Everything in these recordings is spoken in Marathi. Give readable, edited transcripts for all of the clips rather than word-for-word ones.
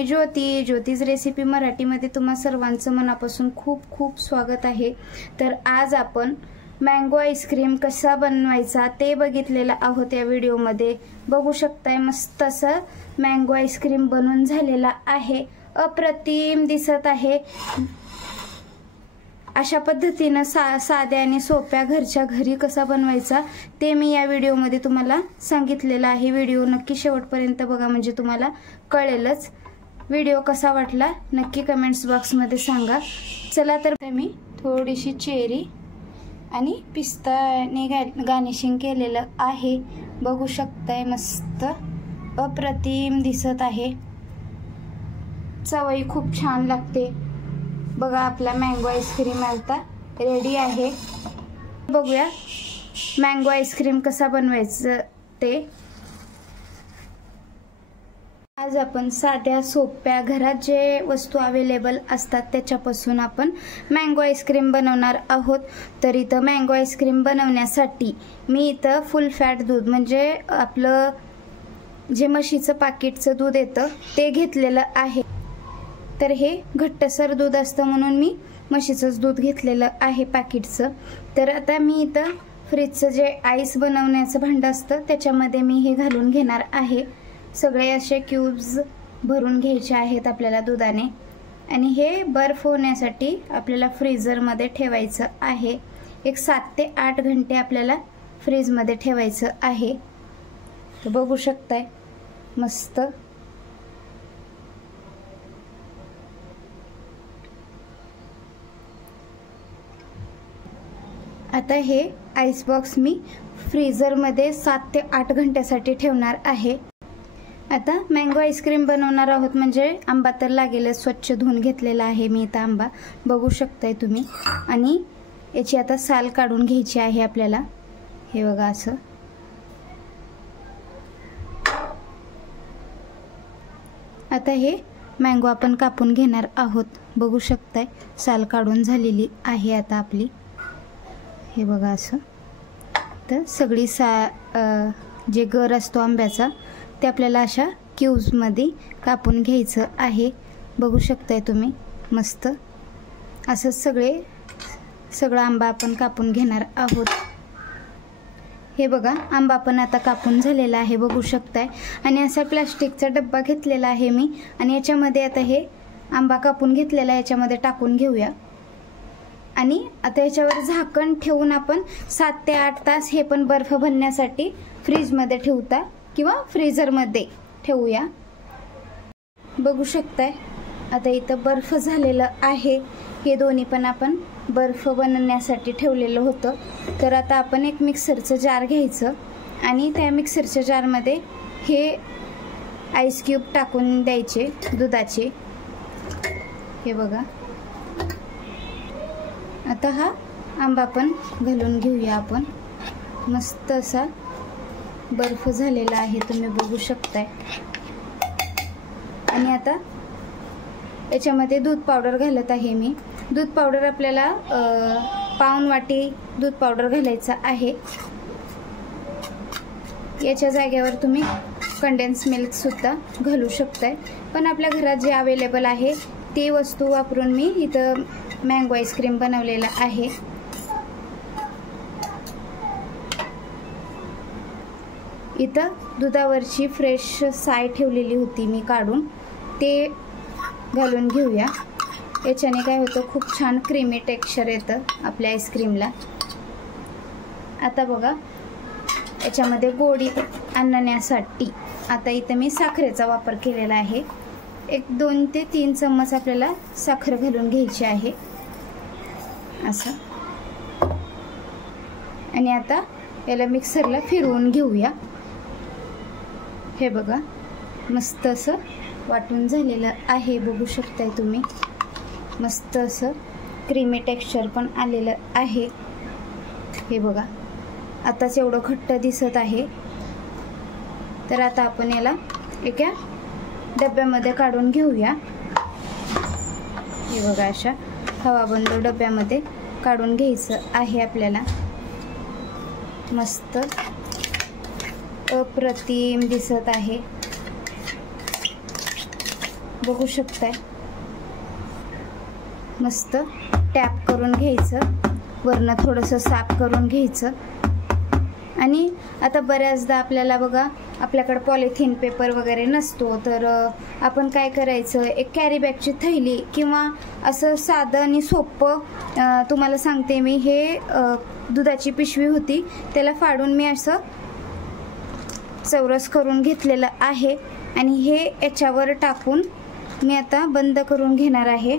मी ज्योतीज रेसिपी मराठीमध्ये तुम्हा सर्वांचं मनापासून खूप खूप स्वागत आहे। तर आज आपण मँगो आईस्क्रीम कसा बनवायचा ते बघितलेलं आहोत। या व्हिडिओमध्ये बघू शकताय मस्त असं मँगो आईस्क्रीम बनवून झालेला आहे, अप्रतिम दिसत आहे। अशा पद्धतीने साध्या आणि सोप्या घरच्या घरी कसा बनवायचा ते मी या व्हिडिओमध्ये तुम्हाला सांगितलेलं आहे। व्हिडिओ नक्की शेवटपर्यंत बघा म्हणजे तुम्हाला कळेलच। व्हिडिओ कसा वाटला नक्की कमेंट्स बॉक्समध्ये सांगा। चला तर मी थोडीशी चेरी आणि पिस्ताने गार्निशिंग केलेलं आहे, बघू शकताय मस्त अप्रतिम दिसत आहे। चवही खूप छान लागते। बघा आपला मँगो आईस्क्रीम आता रेडी आहे। बघूया मँगो आईस्क्रीम कसा बनवायचं ते। आज आपण साध्या सोप्या घरात जे वस्तू अवेलेबल असतात त्याच्यापासून आपण मँगो आईस्क्रीम बनवणार आहोत। तर इथं मँगो आईस्क्रीम बनवण्यासाठी मी इथं फुल फॅट दूध म्हणजे आपलं जे म्हशीचं पाकिटचं दूध येतं ते घेतलेलं आहे। तर हे घट्टसर दूध असतं म्हणून मी म्हशीचंच दूध घेतलेलं आहे पाकिटचं। तर आता मी इथं फ्रीजचं जे आईस बनवण्याचं भांडं असतं त्याच्यामध्ये मी हे घालून घेणार आहे। सगळे असे क्यूब्स भरून घ्यायचे आहेत आपल्याला दुधाने आणि हे बर्फ होण्यासाठी आपल्याला फ्रीजरमध्ये ठेवायचं आहे। एक 7 ते 8 घंटे आपल्याला फ्रीजमध्ये ठेवायचं आहे। तर बघू शकताय मस्त आता हे आईस बॉक्स मी फ्रीजरमध्ये 7 ते 8 घंट्यासाठी ठेवणार आहे। आता मँगो आईस्क्रीम बनवणार आहोत म्हणजे आंबा तर लागेलच, स्वच्छ धुवून घेतलेला आहे मी इथं आंबा, बघू शकताय तुम्ही। आणि याची आता साल काढून घ्यायची आहे आपल्याला। हे बघा असं आता हे मँगो आपण कापून घेणार आहोत, बघू शकताय साल काढून झालेली आहे आता आपली। हे बघा असं तर सगळी जे गर असतो आंब्याचा ते आपल्याला अशा क्यूब्समध्ये कापून घ्यायचं आहे, बघू शकताय तुम्ही मस्त असं सगळं आंबा आपण कापून घेणार आहोत। हे बघा आंबा पण आता कापून झालेला आहे, बघू शकताय। आणि असा प्लास्टिकचा डब्बा घेतलेला आहे मी आणि याच्यामध्ये आता हे आंबा कापून घेतलेला याच्यामध्ये टाकून घेऊया। आणि आता याच्यावर झाकण ठेवून आपण 7 ते 8 तास हे पण बर्फ बनण्यासाठी फ्रीजमध्ये ठेवता किंवा फ्रीजरमध्ये ठेवूया। बघू शकताय आता इथं बर्फ झालेलं आहे। हे दोन्ही पण आपण बर्फ बनवण्यासाठी ठेवलेलं होतं। तर आता आपण एक मिक्सरचं जार घ्यायचं आणि त्या मिक्सरच्या जारमध्ये हे आईस क्यूब टाकून द्यायचे दुधाचे। हे बघा आता हा आंबा पण घालून घेऊया आपण, मस्त असा बर्फ झालेला आहे तुम्ही बघू शकताय। आणि आता याच्यामध्ये दूध पावडर घालत आहे मी। दूध पावडर आपल्याला पाऊण वाटी दूध पावडर घालायचं आहे। याच्या जागेवर तुम्ही कंडेन्स मिल्क सुद्धा घालू शकताय, पण आपल्या घरात जे अवेलेबल आहे ती वस्तू वापरून मी इथं मँगो आईस्क्रीम बनवलेला आहे। इथं दुधावरची फ्रेश साय ठेवलेली होती मी काढून, ते घालून घेऊया। याच्याने काय होतं खूप छान क्रीमी टेक्स्चर येतं आपल्या आईस्क्रीमला। आता बघा याच्यामध्ये गोडी आणण्यासाठी आता इथं मी साखरेचा वापर केलेला आहे। एक 2 ते 3 चम्मच आपल्याला साखर घालून घ्यायची आहे असं। आणि आता याला मिक्सरला फिरवून घेऊया। हे बघा मस्त असं वाटून झालेलं आहे, बघू शकताय तुम्ही मस्त असं क्रीमी टेक्स्चर पण आलेलं आहे। हे बघा आताच एवढं घट्ट दिसत आहे। तर आता आपण याला एका डब्यामध्ये काढून घेऊया। हे बघा अशा हवाबंद डब्यामध्ये काढून घ्यायचं आहे आपल्याला। मस्त अप्रतिम दिसत आहे। बघू शकताय, मस्त टॅप करून घ्यायचं, वरनं थोडंसं साफ करून घ्यायचं. आणि आता बऱ्याचदा आपल्याला बघा आपल्याकडे पॉलिथिन पेपर वगैरे नसतो, तर आपण काय करायचं, एक कॅरी बॅगची थैली किंवा असं साधं आणि सोपं, तुम्हाला सांगते मी, हे दुधाची पिशवी होती, त्याला फाडून मी असं चौरस करून घेतलेलं आहे आणि हे याच्यावर टाकून मी आता बंद करून घेणार आहे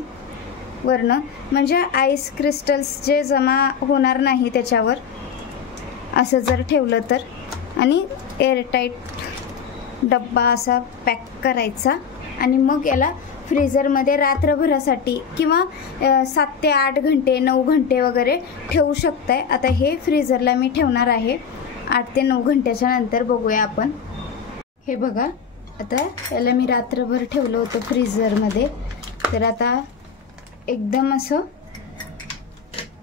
वरनं, म्हणजे आईस क्रिस्टल्स जे जमा होणार नाही त्याच्यावर, असं जर ठेवलं तर. आणि एअरटाईट डब्बा असा पॅक करायचा आणि मग याला फ्रीझरमध्ये रात्रभरासाठी किंवा 7 ते 8 घंटे 9 घंटे वगैरे ठेवू शकताय. आता हे फ्रीझरला मी ठेवणार आहे 8 ते 9 घंट्याच्या नंतर. बघूया आपण. हे बघा, आता याला मी रात्रभर ठेवलं होतं फ्रीझरमध्ये, तर आता एकदम असं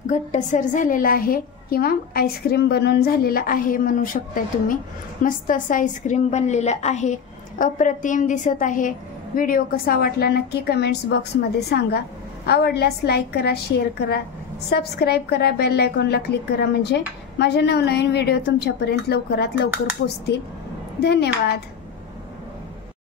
घट्टसर झालेलं आहे किंवा आईस्क्रीम बनवून झालेला आहे म्हणू शकताय तुम्ही. मस्त असं आईस्क्रीम बनलेलं आहे, अप्रतिम दिसत आहे. व्हिडिओ कसा वाटला नक्की कमेंट्स बॉक्समध्ये सांगा. आवडल्यास लाईक करा, शेअर करा, सबस्क्राईब करा, बेल आयकॉनला क्लिक करा, म्हणजे माझे नवनवीन व्हिडिओ तुमच्यापर्यंत लवकरात लवकर पोहोचतील. धन्यवाद.